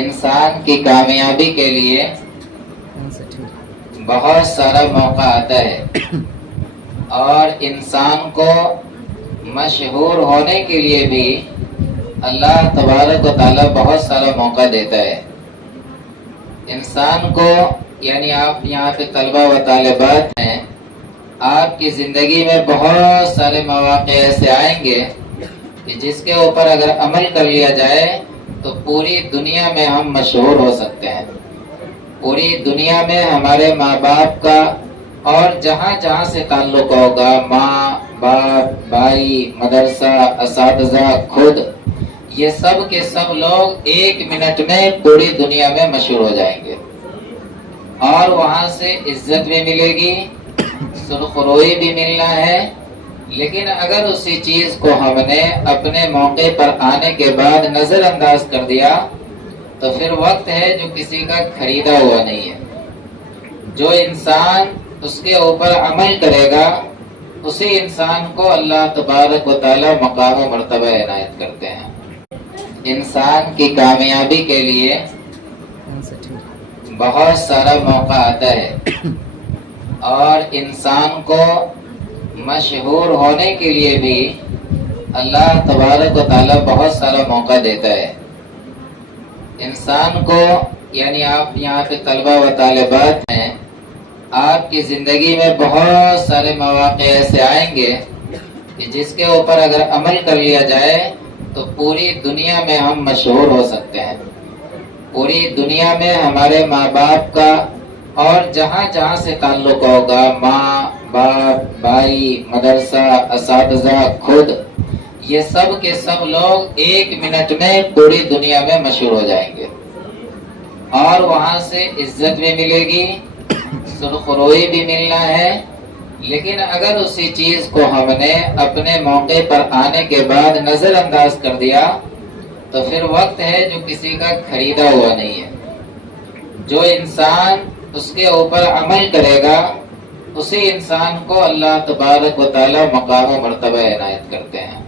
انسان کی کامیابی کے لیے بہت سارا موقع آتا ہے اور انسان کو مشہور ہونے کے لیے بھی اللہ تبارک و تعالیٰ بہت سارا موقع دیتا ہے انسان کو. یعنی آپ یہاں پہ طلبہ و طالبات ہیں, آپ کی زندگی میں بہت سارے مواقع ایسے آئیں گے کہ جس کے اوپر اگر عمل کر لیا جائے تو پوری دنیا میں ہم مشہور ہو سکتے ہیں. پوری دنیا میں ہمارے ماں باپ کا اور جہاں جہاں سے تعلق ہوگا, ماں باپ, بھائی, مدرسہ, اساتذہ, خود, یہ سب کے سب لوگ ایک منٹ میں پوری دنیا میں مشہور ہو جائیں گے اور وہاں سے عزت بھی ملے گی, سرخروئی بھی ملنا ہے. لیکن اگر اسی چیز کو ہم نے اپنے موقع پر آنے کے بعد نظر انداز کر دیا تو پھر وقت ہے جو کسی کا خریدا ہوا نہیں ہے. جو انسان اس کے اوپر عمل کرے گا اسی انسان کو اللہ تبارک و تعالی مقام و مرتبہ عنایت کرتے ہیں. انسان کی کامیابی کے لیے بہت سارا موقع آتا ہے اور انسان کو مشہور ہونے کے لیے بھی اللہ تبارک و تعالیٰ بہت سارا موقع دیتا ہے انسان کو. یعنی آپ یہاں پہ طلبہ و طالبات ہیں, آپ کی زندگی میں بہت سارے مواقع ایسے آئیں گے کہ جس کے اوپر اگر عمل کر لیا جائے تو پوری دنیا میں ہم مشہور ہو سکتے ہیں. پوری دنیا میں ہمارے ماں باپ کا اور جہاں جہاں سے تعلق ہوگا, ماں باپ, بھائی, مدرسہ, اساتذہ, خود, یہ سب کے سب لوگ ایک منٹ میں پوری دنیا میں مشہور ہو جائیں گے اور وہاں سے عزت بھی ملے گی, سرخروئی بھی ملنا ہے. لیکن اگر اسی چیز کو ہم نے اپنے موقع پر آنے کے بعد نظر انداز کر دیا تو پھر وقت ہے جو کسی کا خریدا ہوا نہیں ہے. جو انسان اس کے اوپر عمل کرے گا اسی انسان کو اللہ تبارک و تعالی مقام و مرتبہ عنایت کرتے ہیں.